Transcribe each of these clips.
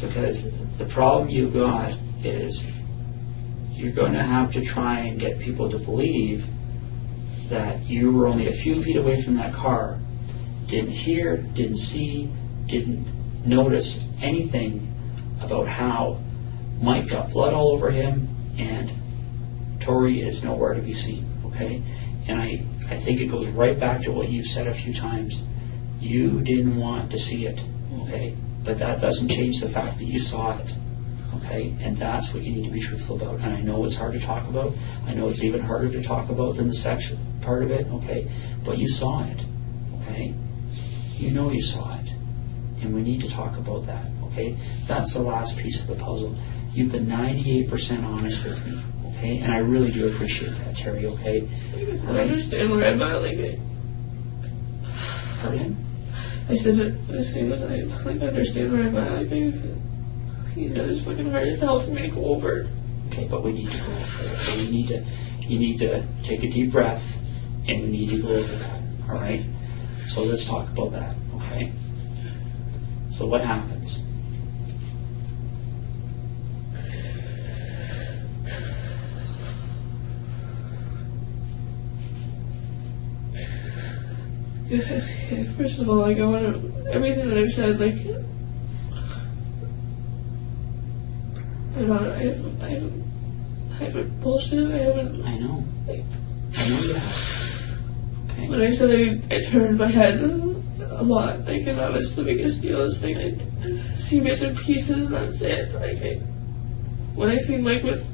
Because the problem you got is you're going to have to try and get people to believe that you were only a few feet away from that car, didn't hear, didn't see, didn't notice anything about how Mike got blood all over him and Tori is nowhere to be seen, okay? And I think it goes right back to what you've said a few times. You didn't want to see it, okay? But that doesn't change the fact that you saw it, okay? And that's what you need to be truthful about. And I know it's hard to talk about. I know it's even harder to talk about than the sex part of it, okay? But you saw it, okay? You know you saw it. And we need to talk about that, okay? That's the last piece of the puzzle. You've been 98% honest with me, okay? And I really do appreciate that, Terri, okay? I understand where I'm at, like, Pardon? I said, as soon as I understand where I'm at, like, he said it's fucking hard as hell for me to go over. Okay, but we need to go over it. So you need to take a deep breath, and we need to go over that, all right? So let's talk about that, okay? So what happens? First of all, like, I want to, everything that I've said, like, I haven't bullshit, I know. Like, I know you have. Okay. When I said I turned my head a lot, like, and that was the biggest deal, is like, I'd see bits and pieces, and that's it. Like, when I seen Mike with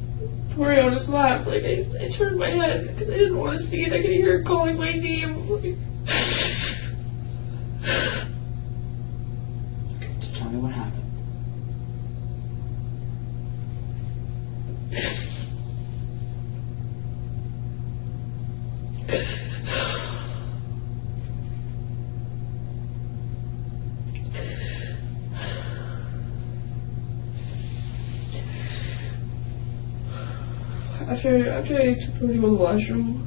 Tori on his lap, like, I turned my head, because I didn't want to see it. I could hear her calling my name. Okay, so tell me what happened. After I took her to the washroom,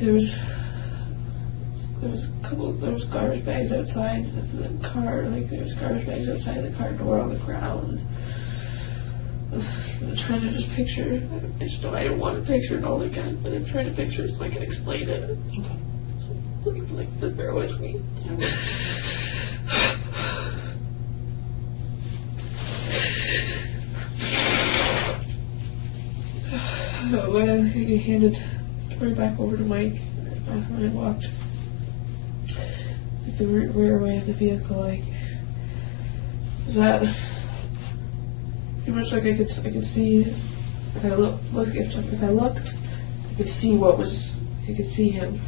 there was garbage bags outside the car, like there was garbage bags outside the car door on the ground. I'm trying to just picture, I didn't want to picture it all again, but I'm trying to picture it so I can explain it. Okay. So, like, so bear with me. I will. When I handed Tori back over to Mike, when I walked like the rear way of the vehicle, like, is that pretty much like I could see if I if I looked, I could see what was, I could see him.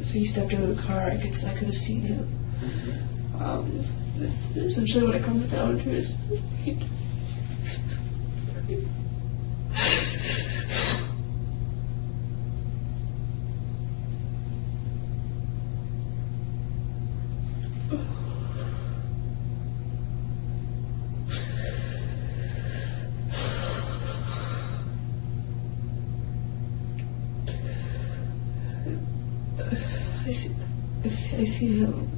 If he stepped out of the car, I could have seen him. Essentially, what it comes down to is I see him.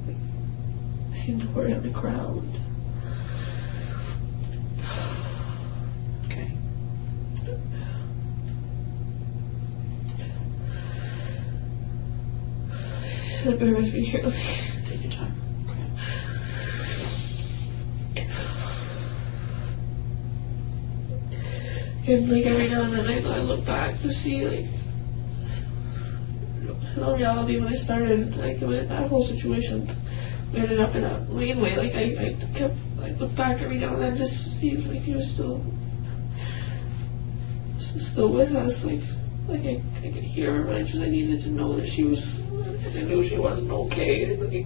I see him Tori on the ground. Okay. So bear with me here. Take your time. Okay. And like every now and then I look back to see, like, in reality, when I started, like, that whole situation, we ended up in a laneway. Like, I looked back every now and then just to see if, like, he was still with us. Like I could hear her, but I needed to know that she was, I knew she wasn't okay. Like,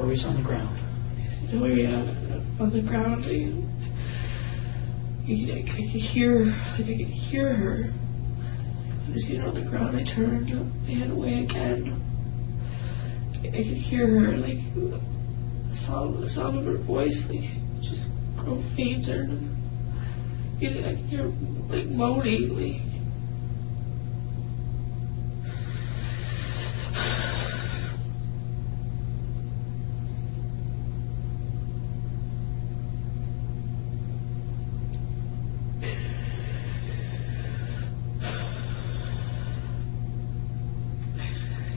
Tori's on the ground. Tori on the ground. I could hear, like I could hear her. When I see her on the ground, I turned my head away again. I could hear her, like the sound of her voice, like just grow fainter. I could hear her, like moaning, like.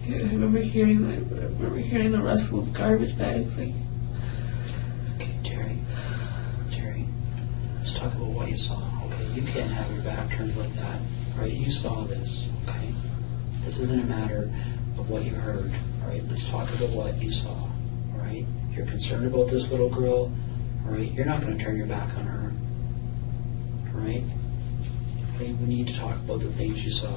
I remember hearing the rustle of garbage bags. Like, okay, Terri, let's talk about what you saw. Okay, you can't have your back turned like that, right? You saw this. Okay, this isn't a matter of what you heard. All right, let's talk about what you saw. All right, you're concerned about this little girl. All right, you're not going to turn your back on her. All right, okay, we need to talk about the things you saw.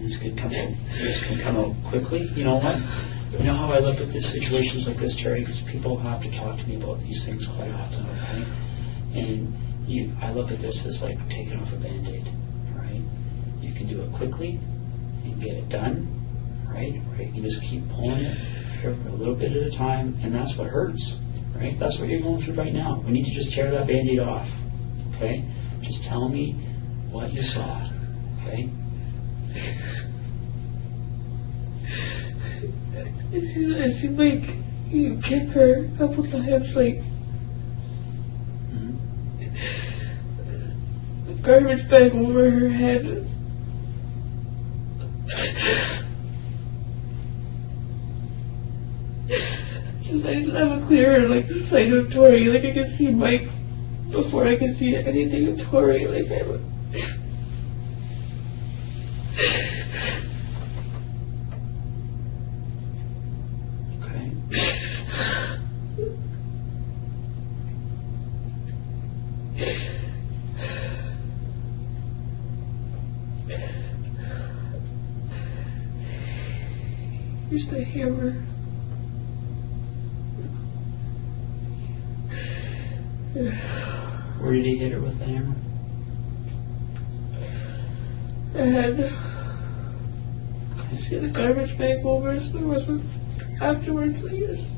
This can come out quickly. You know what? You know how I look at these situations like this, Terri? Because people have to talk to me about these things quite often, okay? And I look at this as like taking off a Band-Aid, right? You can do it quickly and get it done, right? Or you can just keep pulling it for a little bit at a time, and that's what hurts, right? That's what you're going through right now. We need to just tear that Band-Aid off, okay? Just tell me what you saw, okay? It seemed like you kicked her a couple times, like a garbage bag over her head. I didn't have a clear sight of Tori. Like I could see Mike before I could see anything of Tori. Like I would. Here's the hammer. Where did he hit her with the hammer? And I see the garbage bag over, so there wasn't afterwards. Like, just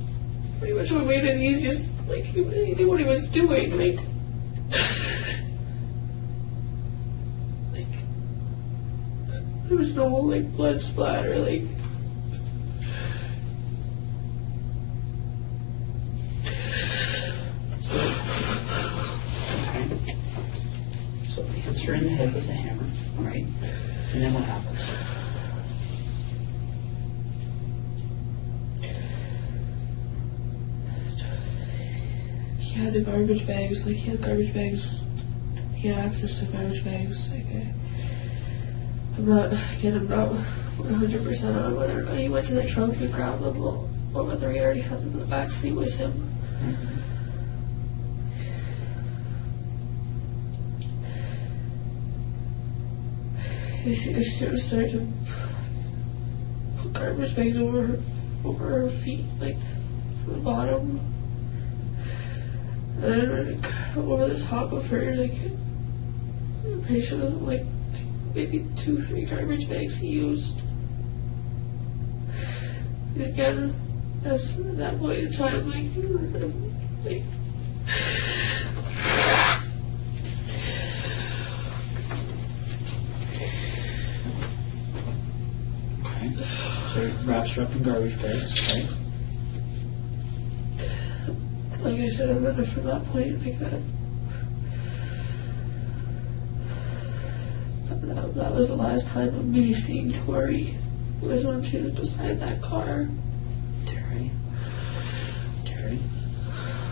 pretty much what made it easy. Just like he knew what he was doing. Like there was no blood splatter. Like. Her in the head with the hammer, right? And then what happens? He had the garbage bags, he had garbage bags, he had access to garbage bags. I'm not 100% on whether or not he went to the trunk and grabbed them or whether he already had them in the back seat with him. Mm-hmm. I started to put garbage bags over her feet, from the bottom, and then over the top of her, I'm pretty sure there was maybe 2-3 garbage bags he used. And again, that's at that point in time, So it wraps her up in garbage bags, right? Like I said, and then from that point, that was the last time of me seeing Tori. It was when she was beside that car. Terri,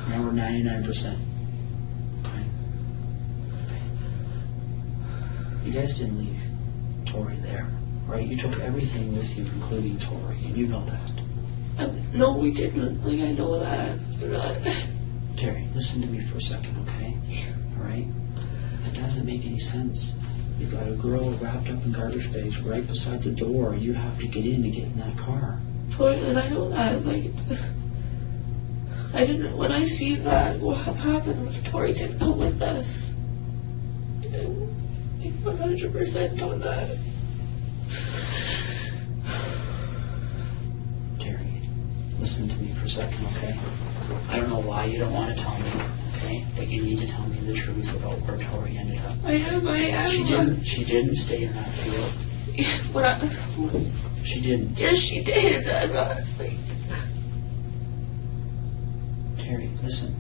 now we're 99%. Okay. You guys didn't leave Tori there. Right, you took everything with you, including Tori, and you know that. No, we didn't. I know that. Terri, listen to me for a second, okay? All right? That doesn't make any sense. You've got a girl wrapped up in garbage bags right beside the door. You have to get in to get in that car. Tori, and I know that, like, I didn't, when I see that, what happened, Tori didn't go with us. I'm 100% on that. Terry, listen to me for a second, okay? I don't know why you don't want to tell me, okay? But you need to tell me the truth about where Tori ended up. I am. She didn't stay in that field. She didn't. Yes, she did. I'm not, like... Terry, listen.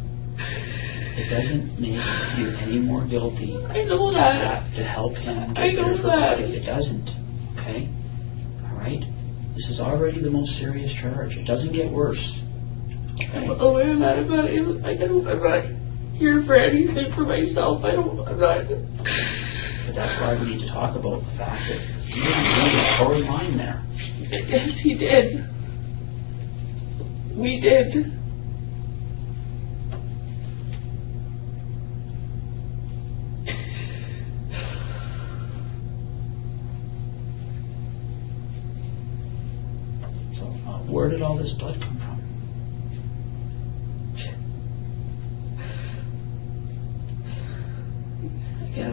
It doesn't make you any more guilty. I know that. To help him. I know that. It doesn't. Okay? All right? This is already the most serious charge. It doesn't get worse. Okay? I'm aware of that. I'm not here for anything for myself. I'm not. But that's why we need to talk about the fact that he didn't leave a Tori line there. Yes, he did. We did. So, where did all this blood come from? Yeah,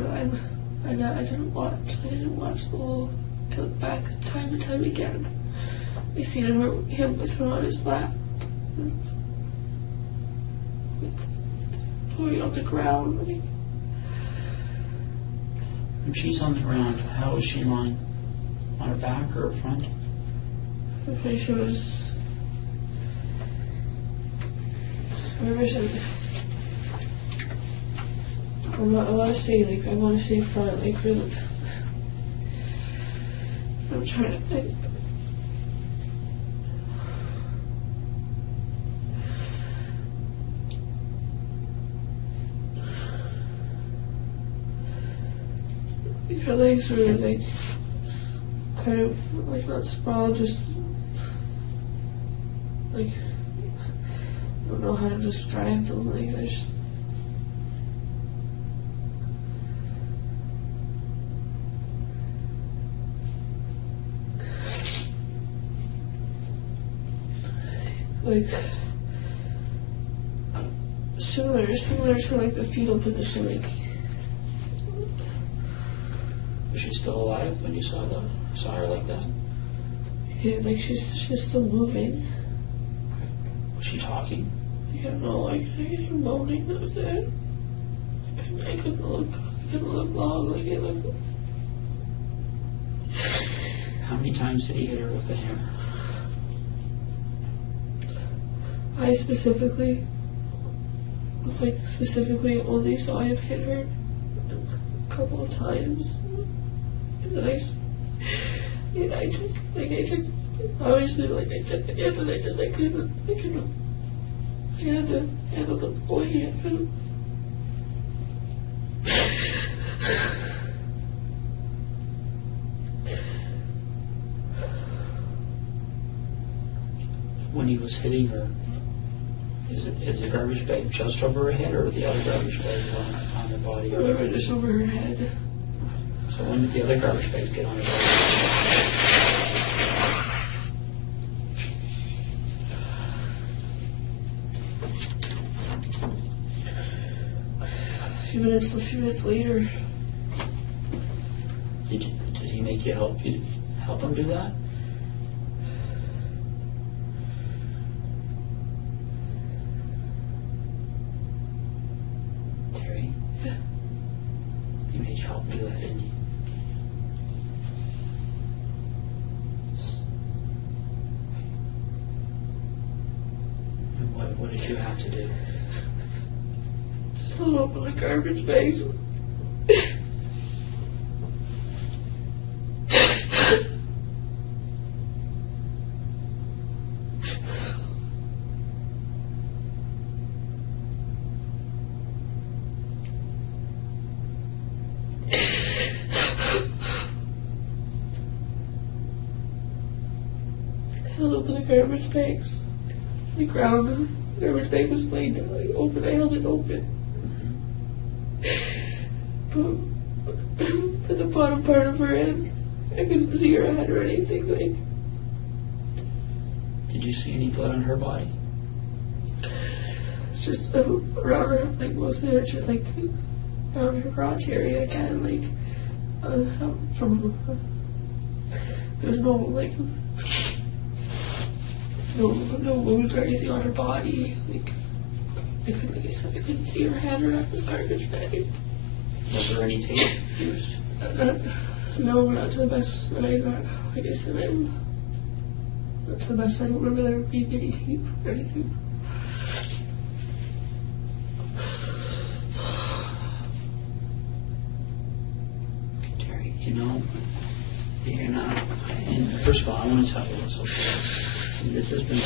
I didn't watch the whole. I look back time and time again. I seen him with her on his lap, with Tori on the ground. Like, When she's on the ground, how is she lying? On her back or her front? I'm pretty sure it was. I want to say front, like really. I'm trying to think. Her legs were like kind of like not sprawled, just like I don't know how to describe them. Like they're just. Like similar to like the fetal position, like. Was she still alive when you saw her like that? Yeah, like she's still moving. Was she talking? Yeah, no, like I could hear moaning. That was it. I couldn't look long. Like it looked. How many times did he hit her with the hammer? I specifically only saw him hit her a couple of times. And then I took obviously like I took it and I couldn't I had to handle the boy. I couldn't. When he was hitting her, is the garbage bag just over her head or the other garbage bag on her body? Or just over her head. So when did the other garbage bags get on her body? A few minutes later. Did he make you help him do that? Terry? Yeah. He made you help do that, didn't he? And what did you have to do? Just hold open the garbage bags. Held open the garbage bags. The ground, the garbage bag was laying there like open. I held it open. But at the bottom part of her head. I couldn't see her head or anything. Like, did you see any blood on her body? it's just around her, like mostly her, just like around her crotch area again. Like from there's no like no wounds or anything on her body. Like I couldn't, like I said, I couldn't see her head around this garbage bag. Was there any tape used? No, not to the best that I got. Like I said, not to the best. I don't remember there being any tape or anything. Okay, Terry, you're not. And first of all, I want to tell you what's okay. This has been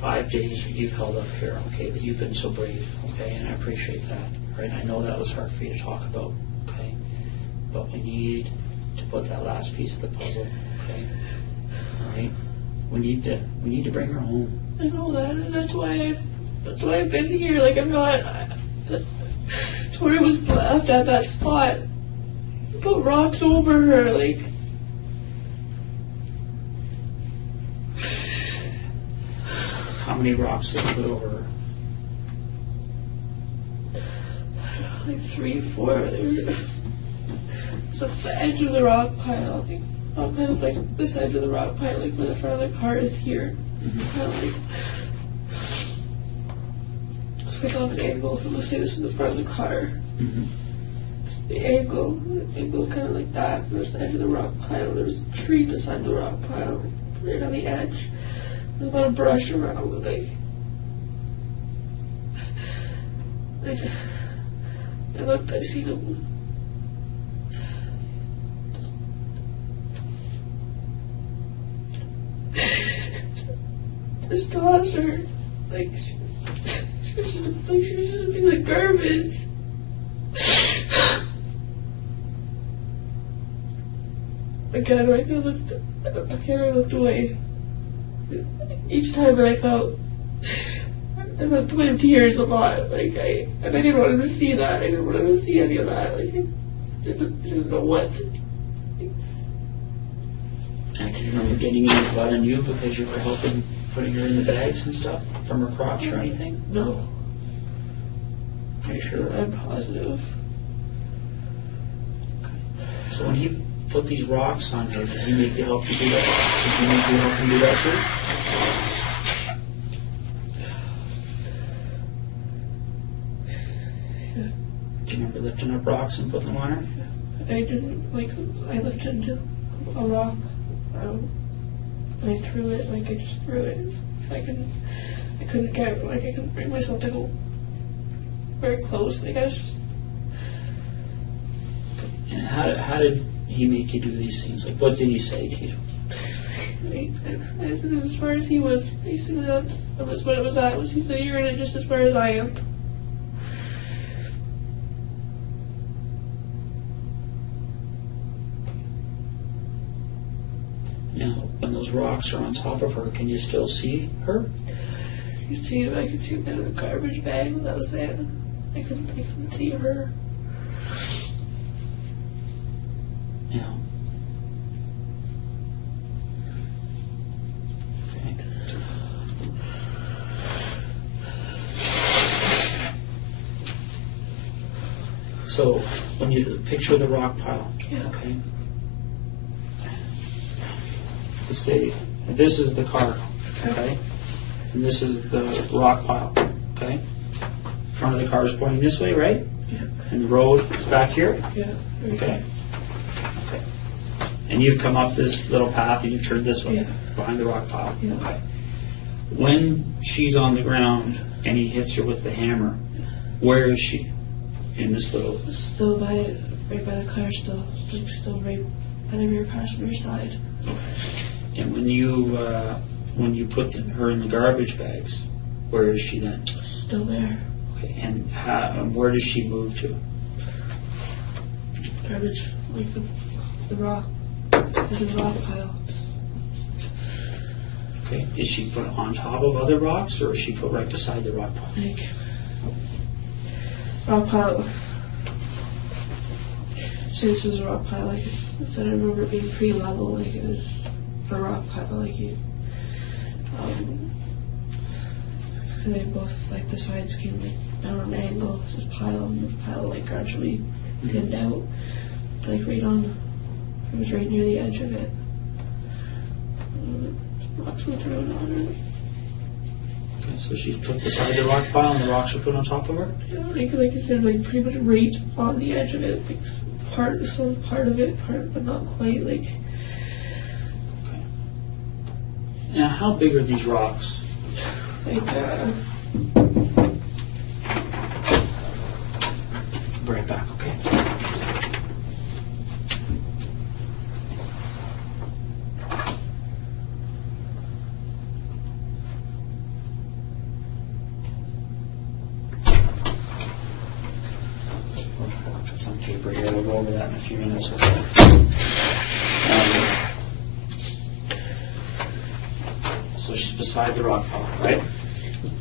5 days that you've held up here, okay, that you've been so brave, okay, and I appreciate that, right? I know that was hard for you to talk about, okay, but we need to put that last piece of the puzzle, okay, all right? We need to bring her home. I know that, and that's why I've been here. Like I'm not. Tori was left at that spot. Put rocks over her, like. How many rocks did you put over her? Like 3 or 4. So it's the edge of the rock pile. Like, rock pile's like this edge of the rock pile, like where the front of the car is here. Kind of like, it's like off an angle. If I'm gonna say this is the front of the car. The angle's kind of like that. There's the edge of the rock pile. There's a tree beside the rock pile, right on the edge. There's a lot of brush around, like I looked, I seen him. Just tossed her, like she was just a piece of garbage. Again, I looked away. Each time that I felt a twin of tears a lot, like and I didn't want him to see that. I didn't want him to see any of that. Like I didn't know what. And can you remember getting any blood on you because you were helping putting her in the bags and stuff from her crotch or anything? No. Are you sure? I'm positive. So when he put these rocks on her, did he make you help you do that? Did he make you help him do that too? Do you remember lifting up rocks and putting them on her? I didn't, like, I lifted a rock, and I threw it, like, I just threw it. I couldn't bring myself to go very close, like, I was just... And how did he make you do these things? Like, what did he say to you? I said as far as he was, basically, that was what it was at. He said, you're in it just as far as I am. Now, when those rocks are on top of her, can you still see her? I could see him in a garbage bag, that was it. I couldn't see her. Yeah. Okay. So, when you picture the rock pile, okay? Let's say this is the car, okay? And this is the rock pile, okay? Front of the car is pointing this way, right? Yeah. And the road is back here? Yeah. Okay. Okay. And you've come up this little path and you've turned this way, Yeah. behind the rock pile. Yeah. Okay. When she's on the ground and he hits her with the hammer, where is she in this little? Still right by the car, still right by the rear passenger side. Okay. And when you put her in the garbage bags, where is she then? Still there. Okay. And where does she move to? Garbage, like the rock pile. Okay. Is she put on top of other rocks, or is she put right beside the rock pile? Like rock pile. say this was a rock pile. Like I said, I remember it being pretty level. Like it was a rock pile. Like you, they both like the sides came like down on an angle. This pile like gradually thinned out. Like right on, it was right near the edge of it. Rocks were thrown on her. Okay, so she put beside the rock pile and the rocks were put on top of her? Yeah, like I said, like pretty much right on the edge of it. Like part of it, but not quite. Like. Okay. Now, how big are these rocks? Like, Be right back, okay? Got some paper here. We'll go over that in a few minutes. So she's beside the rock pile, right?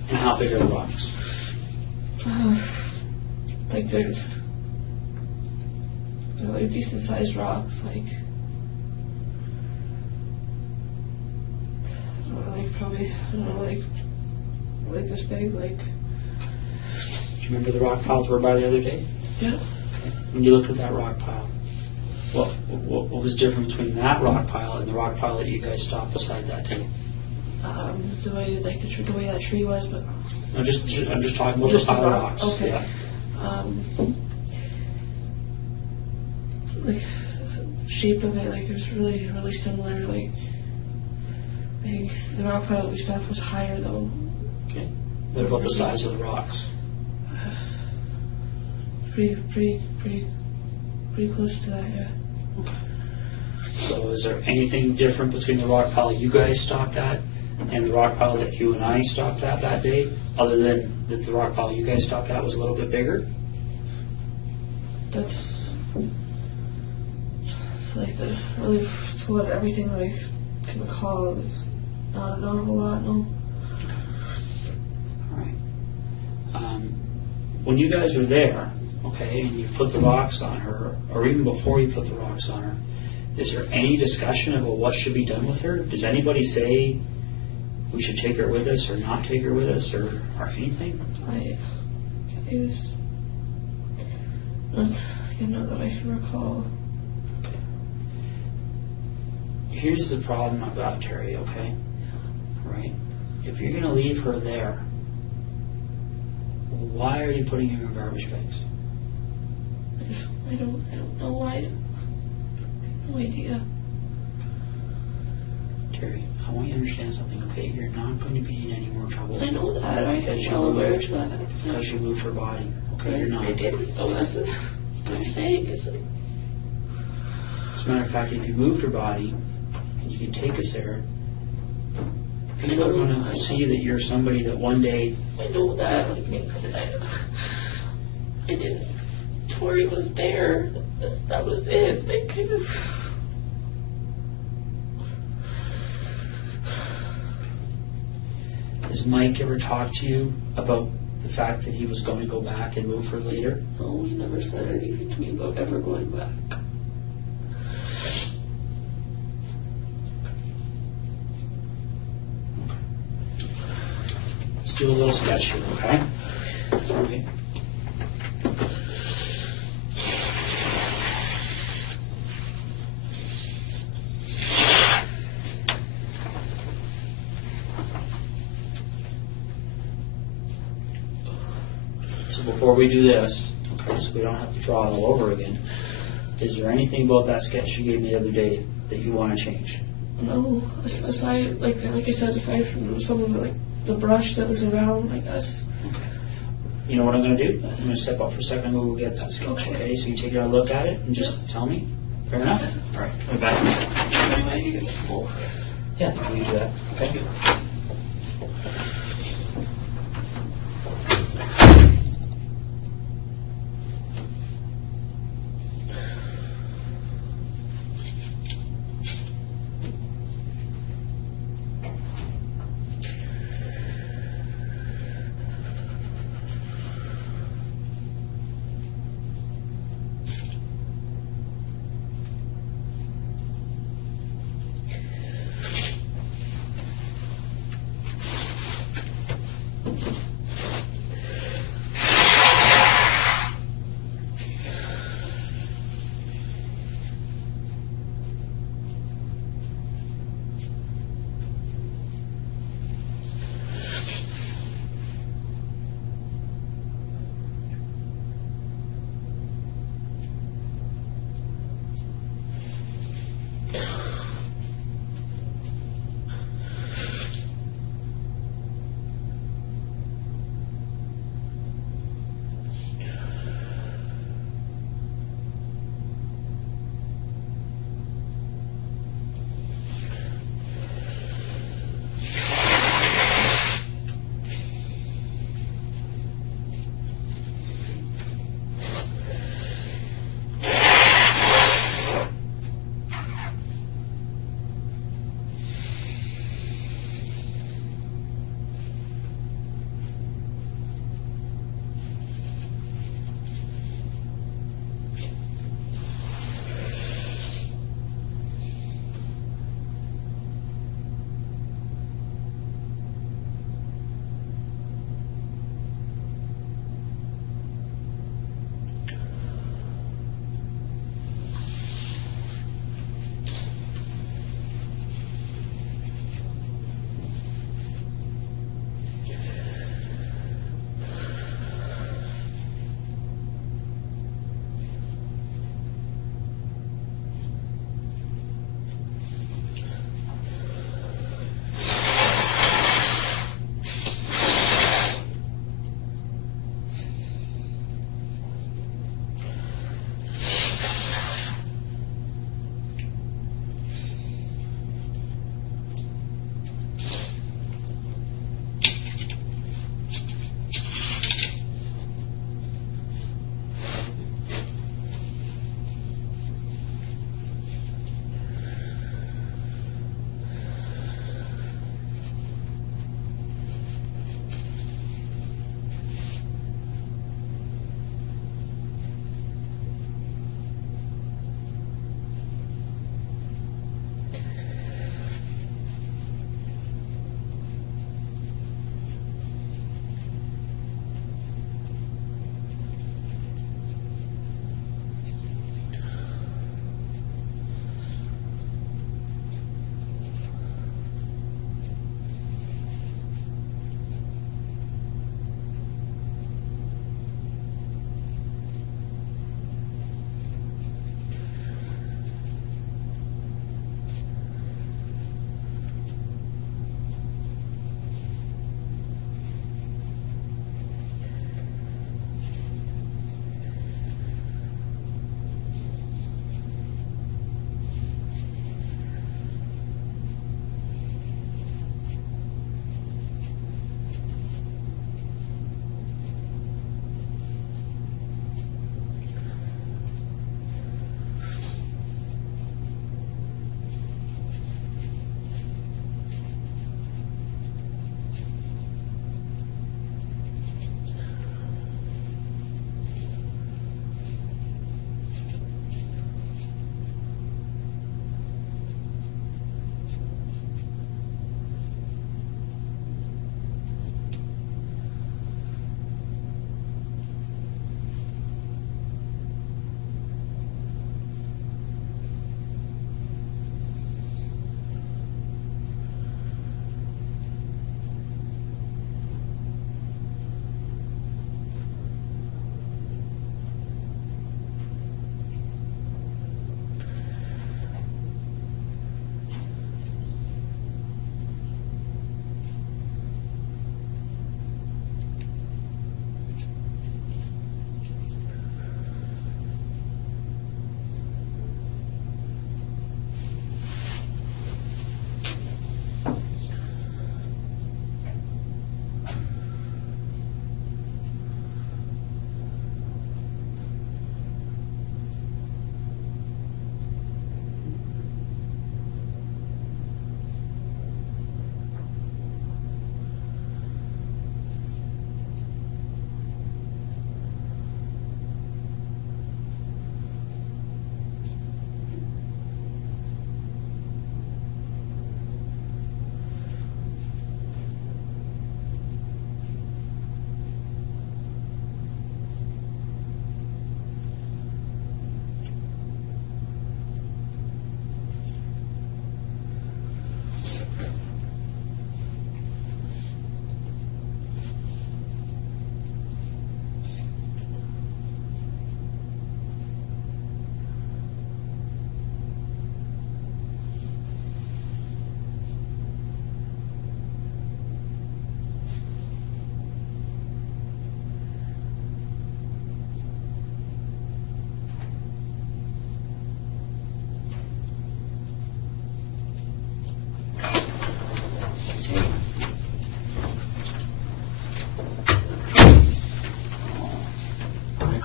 And how big are the rocks? like they're like decent sized rocks. Like I don't know, like probably I don't know, like this big. Like. Do you remember the rock piles we were by the other day? Yeah. Okay. When you look at that rock pile, what was different between that rock pile and the rock pile that you guys stopped beside that day? The way the way that tree was, but I'm just talking about just the pile of rock. rocks. Okay. Yeah. Like shape of it, like it was really really similar. Like I think the rock pile that we stopped was higher though. Okay. What about the size of the rocks? Pretty close to that, yeah. Okay. So is there anything different between the rock pile you guys stopped at and the rock pile that you and I stopped at that day, other than that the rock pile you guys stopped at was a little bit bigger? That's like the really to what everything like can recall. Not a whole lot, no. Okay. All right. When you guys were there, okay, and you put the rocks on her, or even before you put the rocks on her, is there any discussion about what should be done with her? Does anybody say we should take her with us or not take her with us or anything? It was not that I can recall. Okay. Here's the problem I've got, Terry, okay? Right? If you're going to leave her there, why are you putting her in garbage bags? I don't know why. I have no idea. Terry, I want you to understand something, okay? You're not going to be in any more trouble. I know that. I'm well aware of that. Because you moved her body, okay? You're not. I didn't. No, that's what I'm saying. It's like, as a matter of fact, if you moved her body and you can take us there, people are going to see that you're somebody that one day. I know that. I didn't. Tori was there. That was it. They kind of. Has Mike ever talked to you about the fact that he was going to go back and move her later? No, he never said anything to me about ever going back. Let's do a little sketch here, okay? Okay. So before we do this, okay, so we don't have to draw it all over again, is there anything about that sketch you gave me the other day that you want to change? No, aside, like I said, aside from some of the brush that was around, I guess. Okay. You know what I'm going to do? I'm going to step up for a second and we'll get that sketch, okay? So you take a look at it and just tell me. Fair enough? All right. I'll be back in a second. Anyway, you can smoke. Yeah, I think we can do that. Okay.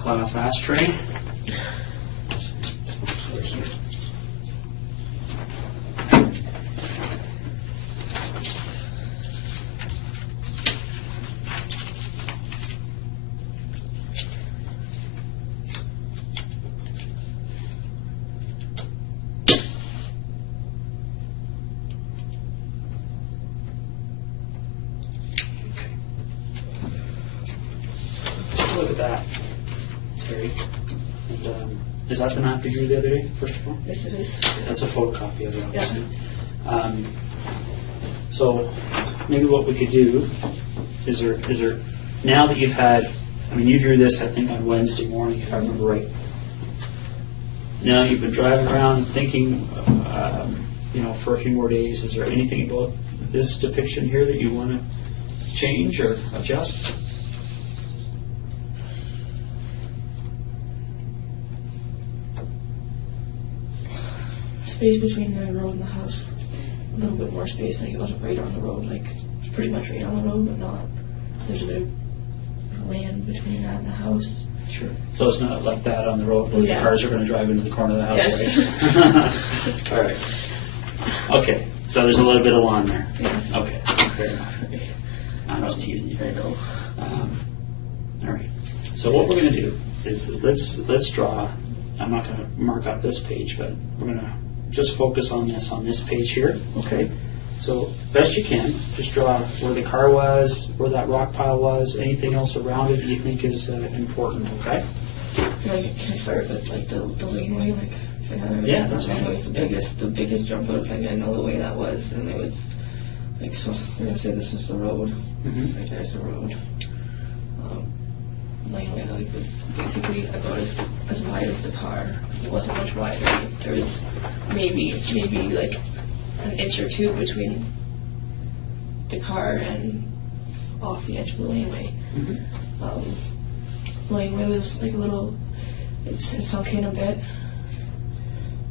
glass ashtray. Over here. Look at that, Terry. And, is that the map you drew the other day, first of all? Yes, it is. That's a photocopy of it, obviously. Yeah. So maybe what we could do is there, now that you've had, I mean, you drew this, I think, on Wednesday morning, if I remember right. Now you've been driving around thinking, for a few more days. Is there anything about this depiction here that you want to change or adjust? Space between the road and the house. A little bit more space, like it wasn't right on the road, like it's pretty much right on the road, but not. There's a bit of land between that and the house. Sure. So it's not like that on the road where the cars are going to drive into the corner of the house, Yes. right? All right. Okay. So there's a little bit of lawn there. Yes. Okay. Fair enough. I'm just teasing you. I know. All right. So what we're going to do is let's draw. I'm not going to mark up this page, but we're going to just focus on this page here. Okay. So best you can, just draw where the car was, where that rock pile was, anything else around it you think is important. Okay. Can I start with like the laneway, like? Yeah, that's fine. fine. Was the biggest jump out. Like I know the way that was, and it was like so. We're gonna say this is the road. Mm-hmm. Right there's the road. Laneway like was basically about as wide as the car. It wasn't much wider. Like, there was maybe like an inch or two between the car and off the edge of the laneway. Mm-hmm. Laneway was like a little. It sunk in a bit.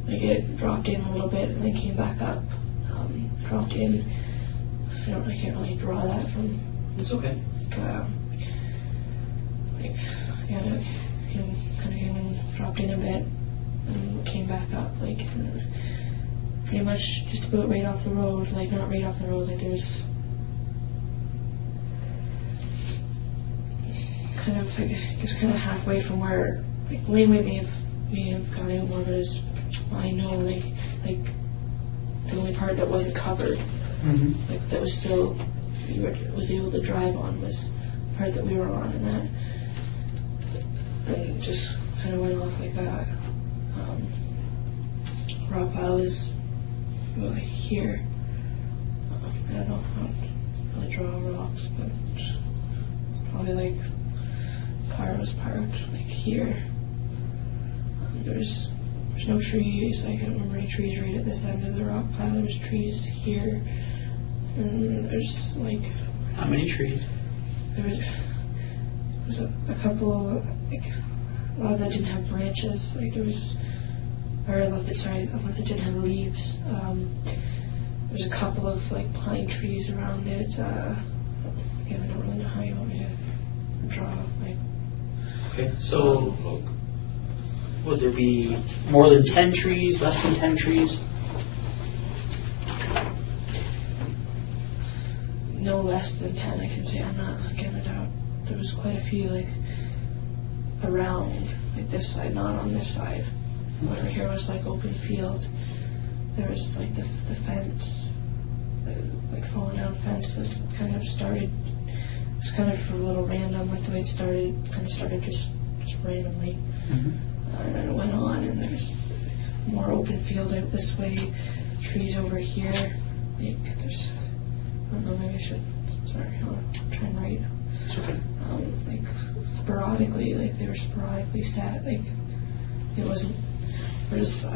Like it dropped in a little bit and then came back up. Dropped in. I can't really draw that from. It's okay. It came and dropped in a bit and came back up. Like pretty much just about right off the road. Like not right off the road. Like there's kind of halfway from where like laneway may have gone out more, but as I know, like the only part that wasn't covered, Mm-hmm. like that was still was able to drive on was the part that we were on, and just kind of went off like that. Rock pile was like here. I don't know how to really draw rocks, but probably like car was parked like here. There's no trees. I can't remember any trees right at this end of the rock pile. There's trees here, and there's like. How many trees? There was a couple. Like a lot that didn't have branches. Like there was, or a lot that didn't have leaves. There's a couple of like pine trees around it. Again, I don't really know how you want me to draw. Like. Okay. So. Would there be more than 10 trees, less than 10 trees? No less than 10, I can say. I'm not getting it out. There was quite a few, like, around, like this side, not on this side. Over here was, like, open field. There was, like, the fence, like, fallen down fence that kind of started, it was kind of a little random, like, the way it started, kind of started just randomly. Mm-hmm. And then it went on, and there's more open field out this way, trees over here. Like there's, I don't know, maybe I should. Sorry, I'll try and write. It's okay. Like sporadically, like they were sporadically set. Like it wasn't. There's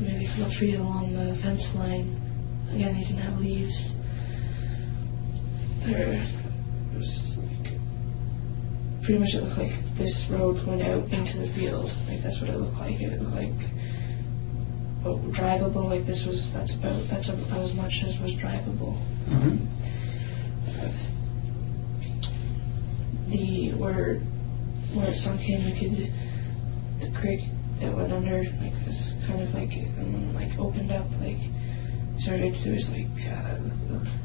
maybe a few trees along the fence line. Again, they didn't have leaves. There was. Pretty much it looked like this road went out into the field. Like that's what it looked like. It looked like drivable. Like that's about as much as was drivable. Mm-hmm. Where where it sunk in, the creek that went under, like, was kind of like, like opened up, like, started, there was like,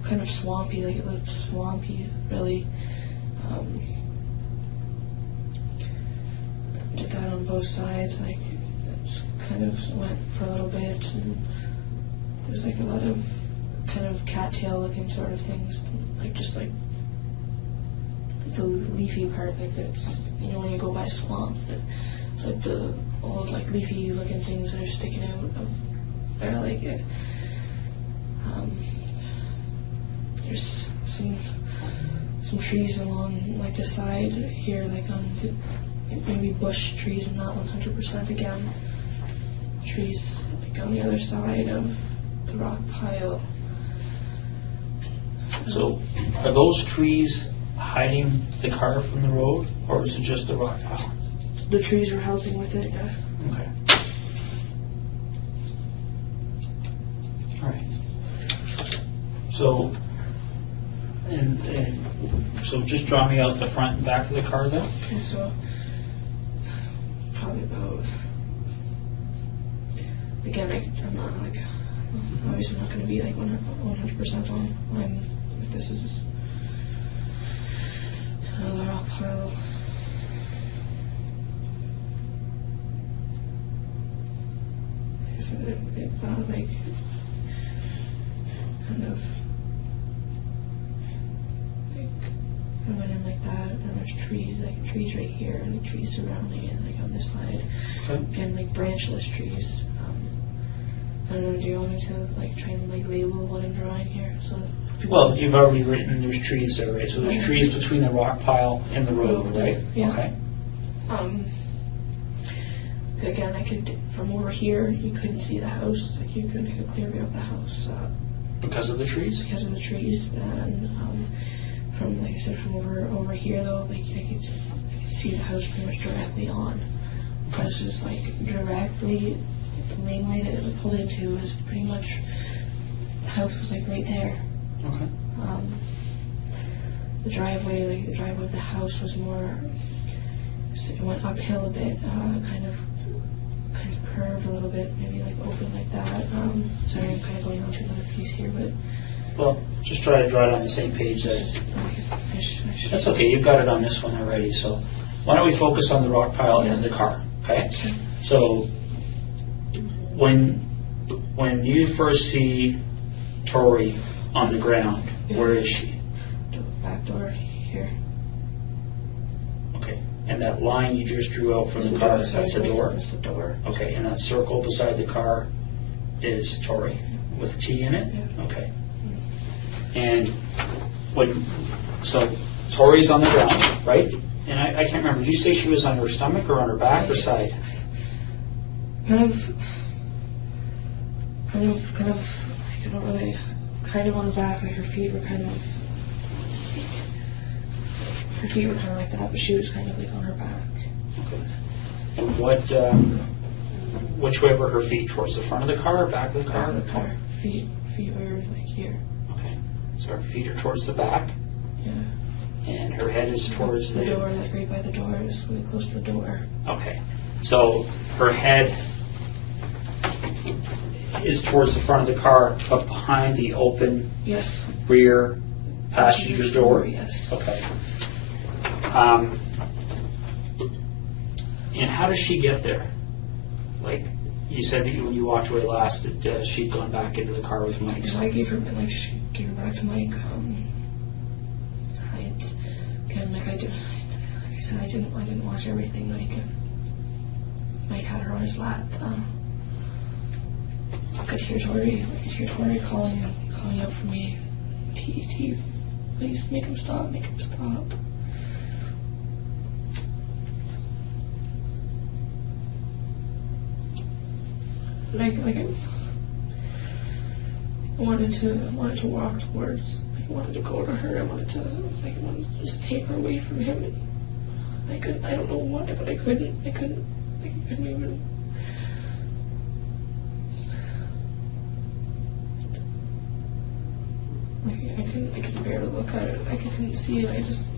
kind of swampy, like it looked swampy, really. Did that on both sides, like, it kind of went for a little bit, and there's like a lot of kind of cattail looking sort of things, like just like the leafy part, like that's, you know, when you go by swamp, it's like the old like leafy looking things that are sticking out of there, like it. There's some trees along like the side here, like on the, maybe bush trees, not 100% again. Trees like on the other side of the rock pile. So, are those trees hiding the car from the road, or is it just the rock pile? The trees were helping with it, yeah. Okay. All right. So, and so just draw me out the front and back of the car then. Okay, so probably about, again, I'm not like, obviously not going to be like 100% on. If this is another rock pile. So it like kind of like I went in like that, and there's trees right here, and the trees surrounding it, like on this side. Okay. Again, like branchless trees. I don't know. Do you want me to like try and like label what I'm drawing here? So. Well, you've already written there's trees there, right? So there's trees between the rock pile and the road, right? Yeah. Okay. Again, I could, from over here, you couldn't see the house. Like, you couldn't get a clear view of the house. Because of the trees? Because of the trees. And from, like I said, from over here, though, like, I could see the house pretty much directly on. The house was, like, directly, the laneway that it was pulled into was pretty much, the house was, like, right there. Okay. The driveway of the house was more, it went uphill a bit, kind of curved a little bit, maybe like open like that. Sorry, I'm kind of going on to another piece here, but... Well, just try to draw it on the same page. That's okay, you've got it on this one already, so why don't we focus on the rock pile and the car, okay? So, when you first see Tori on the ground, where is she? Back door here. Okay, and that line you just drew out from the car, that's the door? That's the door. Okay, and that circle beside the car is Tori, with a T in it? Yeah. Okay. And so Tori's on the ground, right? And I can't remember, did you say she was on her stomach or on her back or side? Kind of, like, I don't really, kind of on the back, like her feet were kind of like that, but she was kind of like on her back. Okay. And which way were her feet? Towards the front of the car or back of the car? Back of the car. Feet were like here. Okay. So her feet are towards the back? Yeah. And her head is towards the door, like right by the door, is really close to the door. Okay. So her head is towards the front of the car, but behind the open rear passenger door? Yes. Okay. And how does she get there? Like, you said that when you walked away last, that she'd gone back into the car with Mike. So I gave her, she gave her back to Mike. Like I said, I didn't watch everything. Mike had her on his lap. I could hear Tori calling out for me. T, please make him stop. I wanted to walk towards. I wanted to go to her. I wanted to just take her away from him. And I couldn't. I don't know why, but I couldn't. I couldn't even. I couldn't bear to look at it. I couldn't see it. I just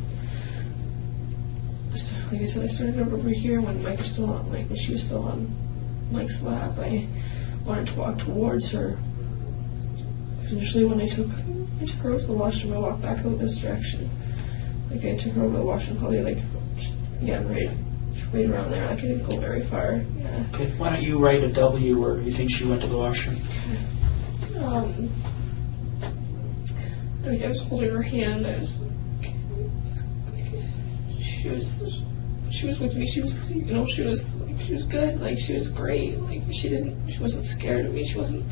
like I said, I started over here when Mike was still on, like when she was still on Mike's lap. I wanted to walk towards her. Initially, when I took her out to the washroom, I walked back out this direction. Like I took her over to the washroom, probably like just, yeah, right around there. Like I didn't go very far. Yeah. Okay. Why don't you write a W where you think she went to the washroom? Like I was holding her hand. She was with me. She was, she was good. Like she was great. Like she wasn't scared of me. She wasn't.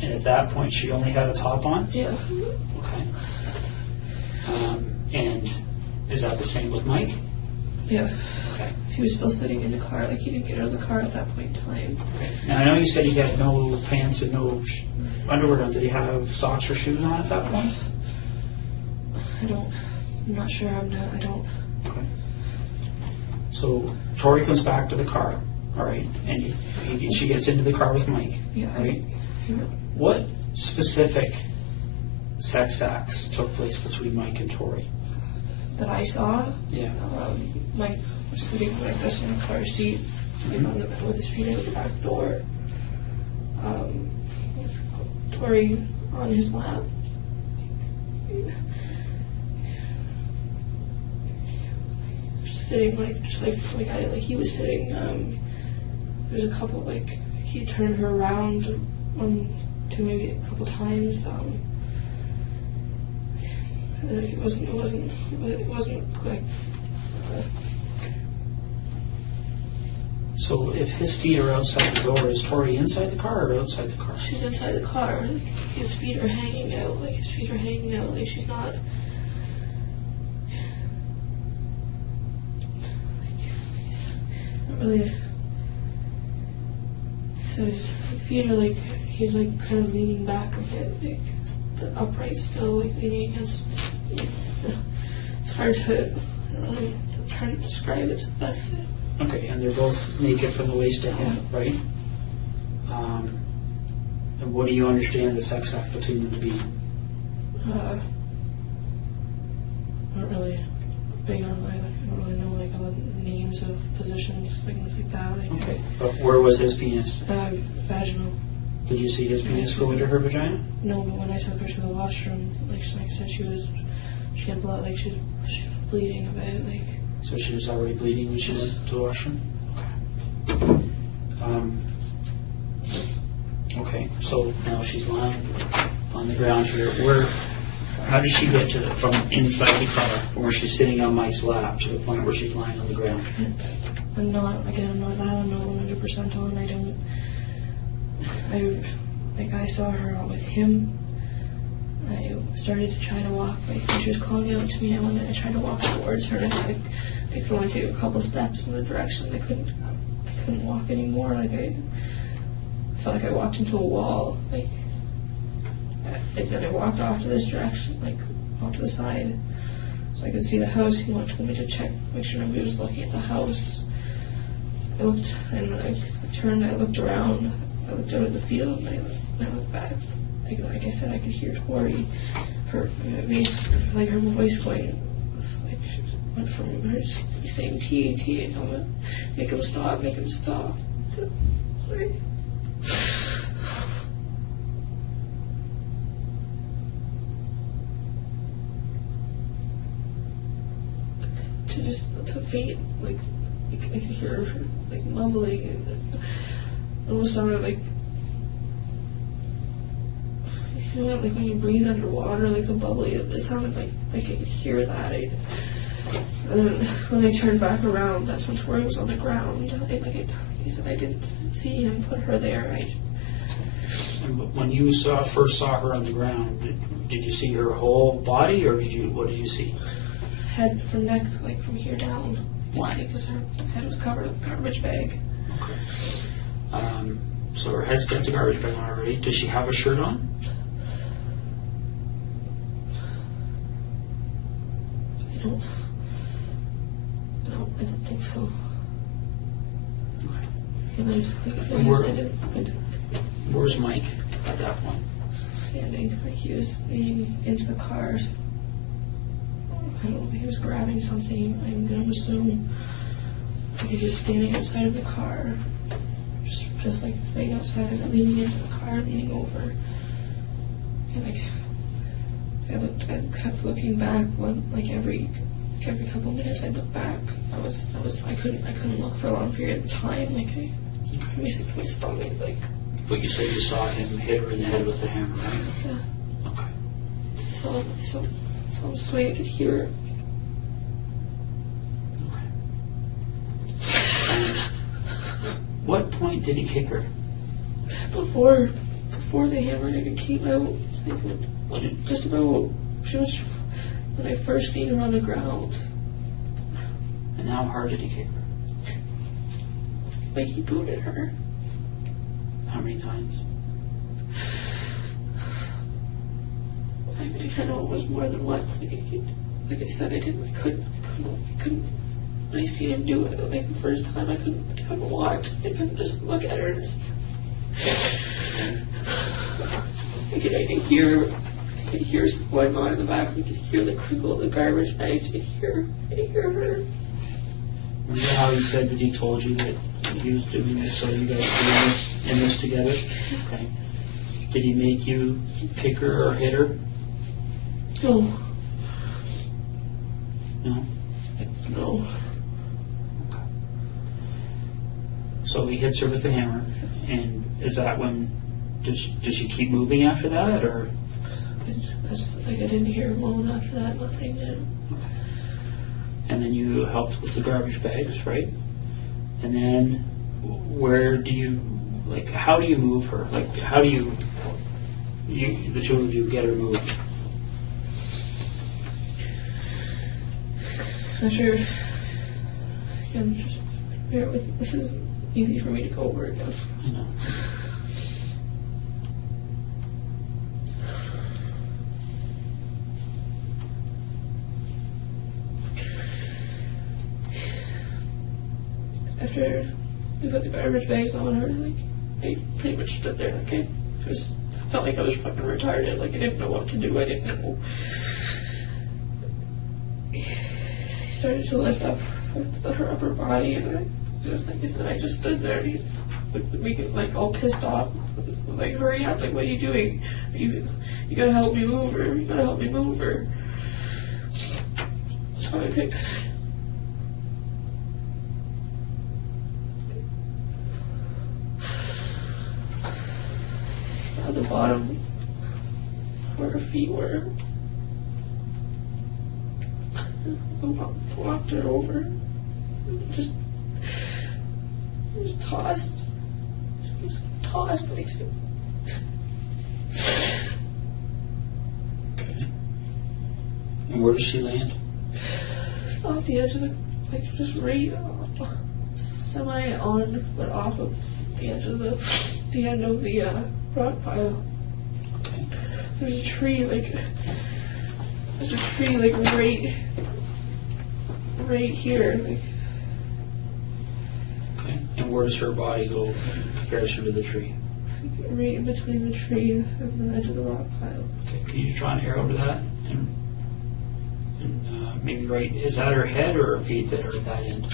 And at that point, she only had a top on? Yeah. Okay. And is that the same with Mike? Yeah. Okay. He was still sitting in the car. Like he didn't get out of the car at that point in time. Okay. Now I know you said he had no pants and no underwear on. Did he have socks or shoes on at that point? I'm not sure. I don't. Okay. So Tori comes back to the car, all right, and she gets into the car with Mike, Yeah. right? Yeah. What specific sex acts took place between Mike and Tori? That I saw. Yeah. Mike was sitting like this in a car seat, like on the with his feet out the back door. Tori on his lap. Sitting like he was sitting. There's a couple like he turned her around two maybe a couple times. It wasn't quick. So if his feet are outside the door, is Tori inside the car or outside the car? She's inside the car. Like, his feet are hanging out. Like she's not. Really. So his feet are like he's like kind of leaning back a bit, like upright still, like leaning against. It's hard to. I'm trying to describe it the best. Okay, and they're both naked from the waist down, Yeah. right? And what do you understand the sex act between them to be? Not really big on I don't really know like all the names of positions, things like that. Like, Okay, but where was his penis? Vaginal. Did you see his penis go into her vagina? No, but when I took her to the washroom, like I said, she had blood, like she was bleeding a bit, like. So she was already bleeding when she went to the washroom? Okay. Okay, so now she's lying on the ground here. How did she get from inside the car, from where she's sitting on Mike's lap, to the point where she's lying on the ground? I'm not 100% on. I saw her with him. I started to try to walk, like when she was calling out to me, I tried to walk towards her, and I could only take a couple steps in the direction. I couldn't walk anymore. Like I felt like I walked into a wall. Like and then I walked off to this direction, like off to the side, so I could see the house. He told me to check, make sure nobody was looking at the house. I looked, and then I turned. I looked around. I looked out at the field, and I looked back. Like I said, I could hear Tori, her voice going, like she went from her saying T, and I'm make him stop. Sorry. To faint, like I could hear her like mumbling, and it almost sounded like. Like when you breathe underwater, like the bubbly, it sounded like I could hear that. And then when I turned back around, that's when Tori was on the ground. He said I didn't see him put her there. And when you first saw her on the ground, did you see her whole body, or what did you see? Head from neck, like from here down. Why? Because her head was covered with a garbage bag. Okay. So her head's got the garbage bag on already. Does she have a shirt on? I don't think so. Okay. And I didn't. Where's Mike at that point? Standing, like he was leaning into the car. I don't know, he was grabbing something. I'm gonna assume like he was just standing outside of the car, just like right outside and leaning into the car, leaning over. And I kept looking back like every couple minutes I'd look back. I couldn't look for a long period of time. Like my stomach, like. But you said you saw him hit her in the head with a hammer, right? Yeah. Okay. So this way I could hear it. Okay. And what point did he kick her? Before the hammer came out, like just about when I first seen her on the ground. And how hard did he kick her? Like he booted her. How many times? I know it was more than once. Like I said, I couldn't. When I seen him do it, like the first time, I couldn't watch. I couldn't just look at her. I could hear stuff going on in the back. I could hear the crinkle of the garbage bags. I could hear her. Remember how he said that he told you that he was doing this so you guys could be in this together? Okay. Did he make you kick her or hit her? No. No? No. Okay. So he hits her with the hammer, and is that when, does she keep moving after that, or? I didn't hear a moan after that, nothing. Okay. And then you helped with the garbage bags, right? And then where do you, like, how do you move her? Like, how do you the two of you get her moved? I'm sure. Again, just bear with. This is easy for me to go over again. I know. After we put the garbage bags on her, like I pretty much stood there. Like I felt like I was fucking retarded. Like I didn't know what to do. I didn't know. He started to lift up her upper body, and I just, like I said, I just stood there. He looked at me like all pissed off. Like, hurry up! Like, what are you doing? You gotta help me move her. You gotta help me move her. So I picked. At the bottom where her feet were. I walked her over. Just tossed. Just tossed like. Okay. And where does she land? Just off the edge of the, like, just right semi on, but off of the edge of the end of the rock pile. Okay. There's a tree like right here. Like. Okay. And where does her body go in comparison to the tree? Right in between the tree and the edge of the rock pile. Okay. Can you draw an arrow to that? And maybe right, is that her head or her feet that are at that end?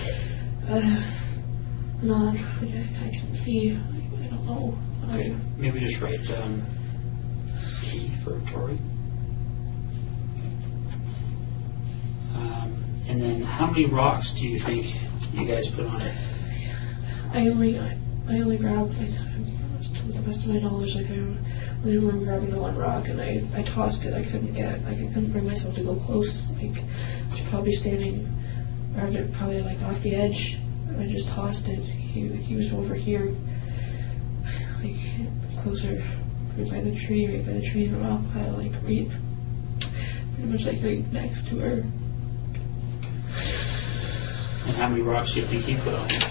Not. Like, I can't see. I don't know. Okay. Maybe just write T for Tori. And then how many rocks do you think you guys put on it? I only grabbed, like, to the best of my knowledge, like, I only remember grabbing the one rock, and I tossed it. I couldn't bring myself to go close. Like, I was probably grabbed it probably like off the edge. I just tossed it. He was over here, like closer, right by the tree in the rock pile, like pretty much like right next to her. And how many rocks do you think he put on it?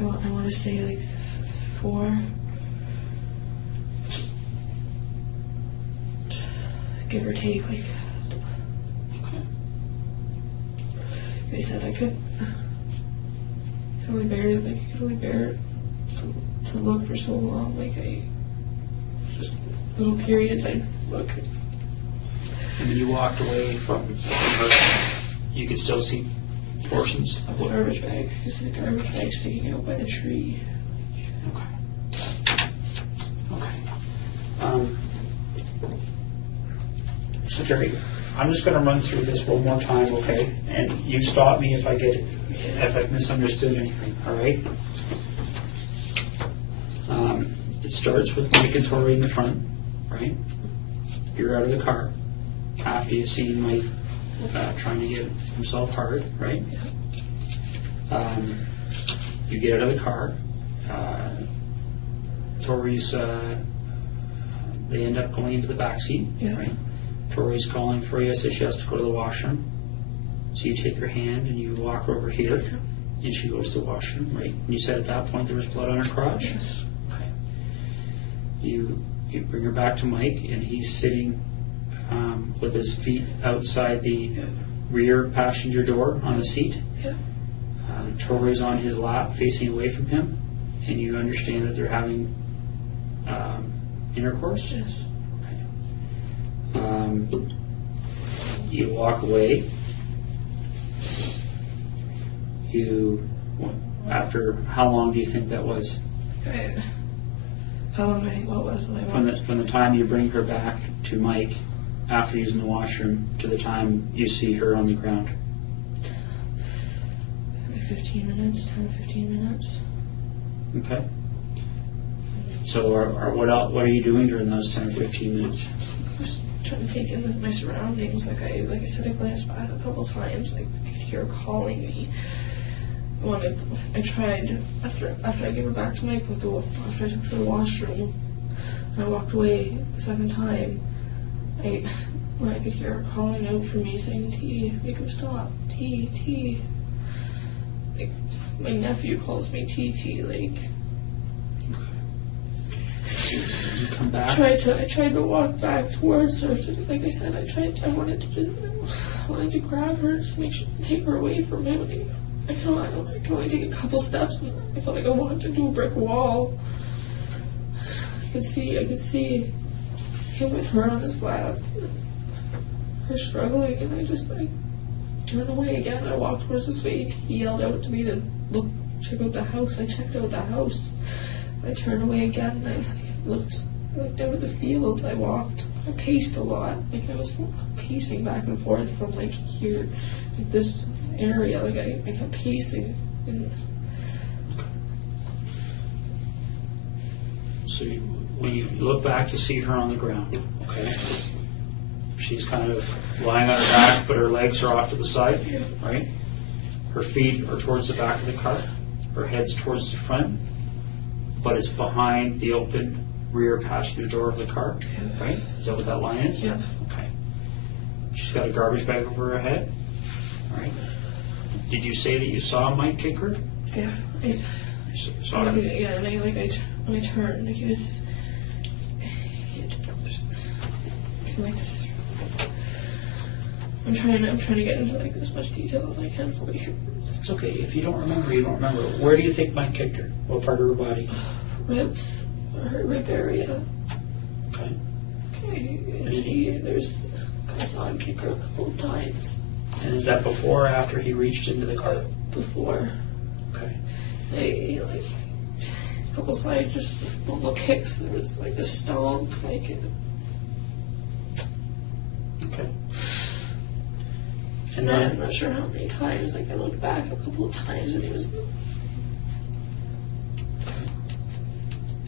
I want to say like 4, give or take. Like, Okay. they said I could only bear it. To look for so long. Like I just little periods I'd look. And when you walked away from her, you could still see portions of The what? garbage bag. I see the garbage bag sticking out by the tree. Okay. Okay. So Terri, I'm just going to run through this one more time, okay? And you stop me if I've misunderstood anything, all right? It starts with Mike and Tori in the front, right? You're out of the car after you've seen Mike trying to get himself hard, right? Yeah. You get out of the car. Tori's, they end up going into the back seat, Yeah. right? Tori's calling for you, says she has to go to the washroom. So you take her hand and you walk over here, Yeah. and she goes to the washroom, right? And you said at that point there was blood on her crotch? Yes. Okay. You bring her back to Mike, and he's sitting with his feet outside the rear passenger door on the seat. Yeah. Tori's on his lap, facing away from him, and you understand that they're having intercourse. Yes. You walk away. After how long do you think that was? How long do I think what was that I walked? From the time you bring her back to Mike after using the washroom to the time you see her on the ground? Like 15 minutes, 10 to 15 minutes. Okay. So what are you doing during those 10 or 15 minutes? Just trying to take in my surroundings. Like I said, I glanced back a couple times. Like I could hear her calling me. I tried after I gave her back to Mike after I took her to the washroom. And I walked away the second time. I could hear her calling out for me, saying, "T, make him stop. T." Like my nephew calls me TT. Like. You come back. I tried to walk back towards her. Like I said, I wanted to grab her, just take her away from him. I can only take a couple steps, and I felt like I walked into a brick wall. I could see him with her on his lap, her struggling, and I just turned away again. I walked towards the suite. He yelled out to me to check out the house. I checked out the house. I turned away again, and I looked out at the field. I paced a lot. Like I was pacing back and forth from here, this area. Like I kept pacing. And so when you look back, you see her on the ground. Okay. She's kind of lying on her back, but her legs are off to the side, right? Her feet are towards the back of the car. Her head's towards the front, but it's behind the open rear passenger door of the car, right? Is that what that line is? Yeah. Okay. She's got a garbage bag over her head, all right? Did you say that you saw Mike kick her? Yeah. Saw him? Yeah, and when I turned, he was like this. I'm trying to get into as much detail as I can. So It's okay. If you don't remember, you don't remember. Where do you think Mike kicked her? What part of her body? Ribs, her rib area. Okay. I saw him kick her a couple of times. And is that before or after he reached into the car? Before. Okay. A couple side just normal kicks. There was a stomp, Okay. And then I'm not sure how many times. I looked back a couple of times, and he was.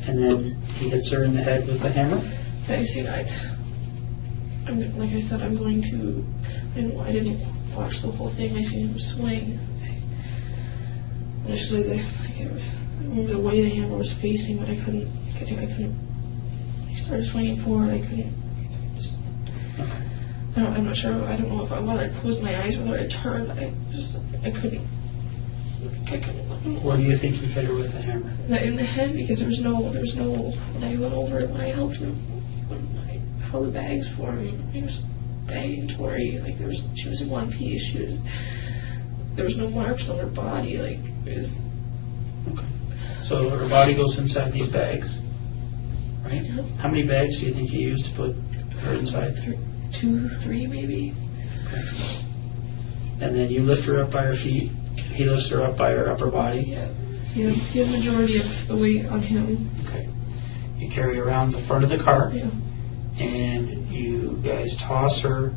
And then he hits her in the head with a hammer? I see. Like I said, I'm going to. I didn't watch the whole thing. I seen him swing. Initially, I remember the way the hammer was facing, but I couldn't. He started swinging forward. I couldn't. I'm not sure. I don't know whether I closed my eyes, whether I turned. I couldn't. Where do you think he hit her with the hammer? In the head, because there was no. When I went over, when I helped him, when I held the bags for him, he was bagging Tori. She was in one piece. There was no marks on her body. It was. Okay. So her body goes inside these bags, right? Yeah. How many bags do you think you used to put her inside? 2, 3 maybe. Okay. And then you lift her up by her feet. He lifts her up by her upper body. Yeah. He had majority of the weight on him. Okay. You carry her around the front of the car, Yeah. and you guys toss her,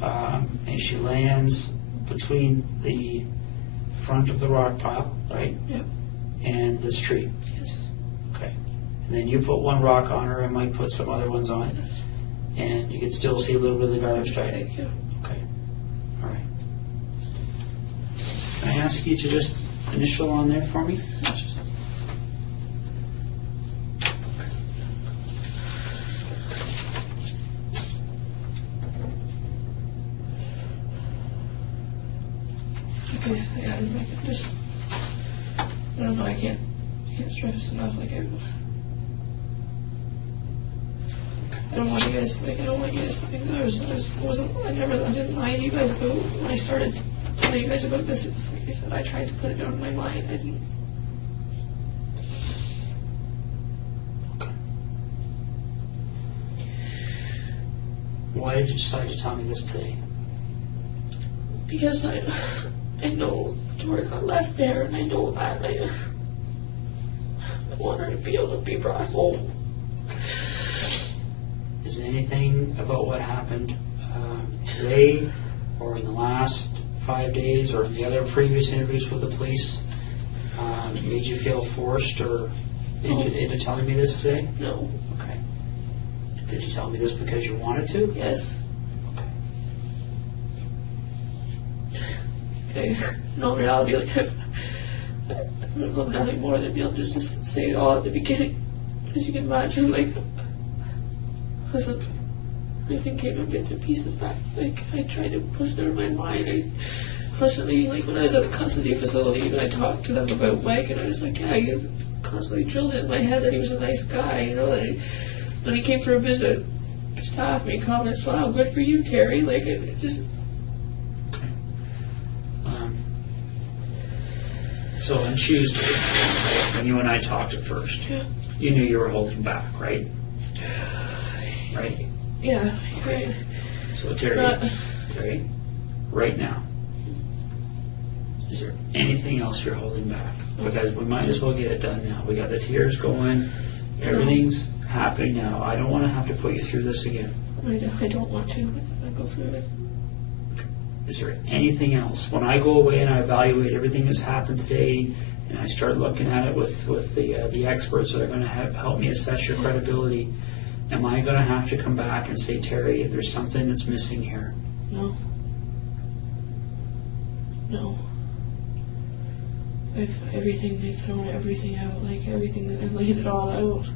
and she lands between the front of the rock pile, right? Yep. And this tree. Yes. Okay. And then you put one rock on her, and Mike put some other ones on. Yes. And you can still see a little bit of the garbage bag. Thank you. Okay. All right. Can I ask you to just initial on there for me? Okay, so yeah, I don't know, I can't stress enough, like, I don't want you guys, like, I don't want you guys to think that I didn't lie to you guys about, when I started telling you guys about this, it was like I said, I tried to put it out of my mind, I didn't. Okay. Why did you decide to tell me this today? Because I know Tori got left there, and I know that, and I want her to be able to be brought home. Is there anything about what happened today or in the last 5 days or in the other previous interviews with the police made you feel forced or into telling me this today? No. Okay. Did you tell me this because you wanted to? Yes. Okay. No, in reality, like, I would love nothing more than be able to just say it all at the beginning. As you can imagine, like, everything came in bits and pieces back. Like, I tried to push it out of my mind. I constantly, like, when I was at a custody facility, and I talked to them about Mike, and I was like, yeah, he was constantly drilled in my head that he was a nice guy, you know, that when he came for a visit, staff made comments, wow, good for you, Terry. Like, it just. So on Tuesday, when you and I talked at first, Yeah. you knew you were holding back, right? Right? Yeah, right. So Terry, right now, is there anything else you're holding back? Because we might as well get it done now. We got the tears going, everything's happening now. I don't want to have to put you through this again. I don't want to. I go through it. Is there anything else? When I go away and I evaluate everything that's happened today, and I start looking at it with the experts that are going to help me assess your credibility, am I going to have to come back and say, Terry, there's something that's missing here? No. No. I've thrown everything out, like everything that I've laid it all out.